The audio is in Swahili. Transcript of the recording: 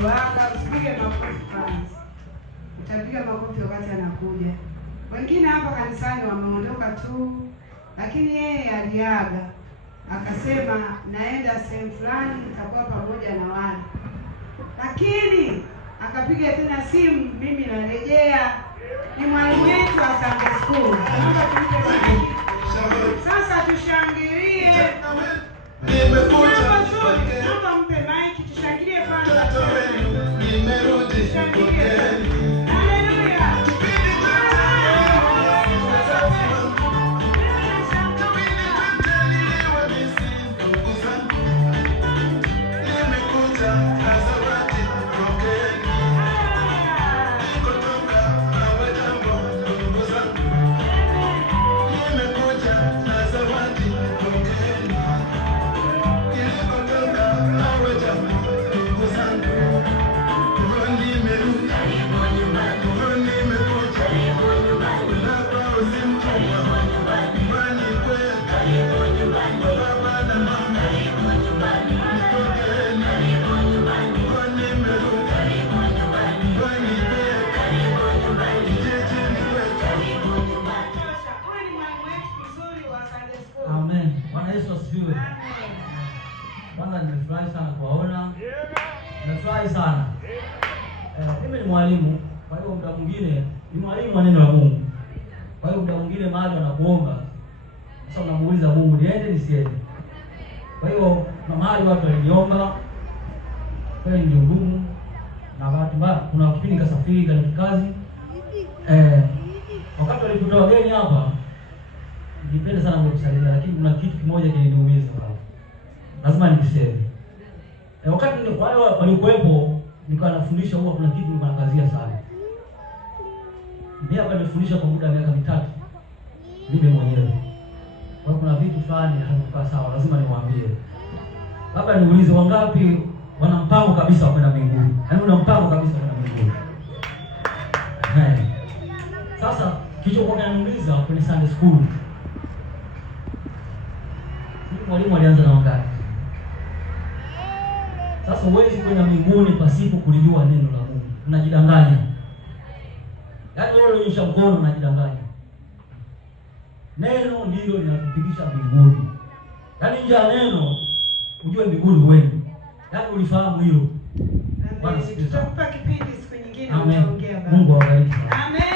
kuaga, usipige makofi kwanza. Utapiga makofi wakati anakuja. Wengine hapa kanisani wameondoka tu, lakini yeye aliaga. Akasema naenda sehemu fulani nitakuwa pamoja na wale. Lakini akapiga tena simu, mimi narejea. Ni mwalimu wetu wa Sunday School. Sasa tushangilie. Naomba mpe mic tushangilie kwanza. Nimerudi. Haleluya. Amen. Bwana Yesu asifiwe. Kwanza nimefurahi sana kuwaona. Nimefurahi sana. Mimi ni mwalimu, kwa hiyo muda mwingine ni mwalimu wa neno la Mungu. Kwa hiyo muda mwingine mahali wanakuomba, sasa unamuuliza Mungu niende nisiende. Kwa hiyo na mahali watu waliniomba, kwa hiyo ndio ngumu na watu kuna kipindi kasafiri katika kazi. Wakati walikuta wageni hapa, nipende sana kukusalimia, lakini kuna kitu kimoja kiliniumiza baba. Lazima nikiseme. Wakati wale walikuwepo nilikuwa nafundisha, huwa kuna kitu nilikuwa nakazia sana. Mimi hapa nimefundisha kwa muda wa miaka 3. Mimi mwenyewe. Kwa kuna vitu fulani havikuwa sawa, lazima niwaambie. Baba, niulize wangapi wana mpango kabisa wa kwenda mbinguni? Yaani una mpango kabisa wa kwenda mbinguni. Sasa kicho kwa kaniuliza kwenye Sunday School. Mwalimu alianza na wangapi? Sasa huwezi kwenda mbinguni pasipo kulijua neno la Mungu. Unajidanganya. Yaani wewe unaonyesha mkono unajidanganya. Neno ndilo linatufikisha mbinguni. Yaani nje ya neno ujue mbinguni wewe. Yaani ulifahamu hilo. Tutakupa kipindi siku nyingine utaongea baba. Mungu awabariki. Amen.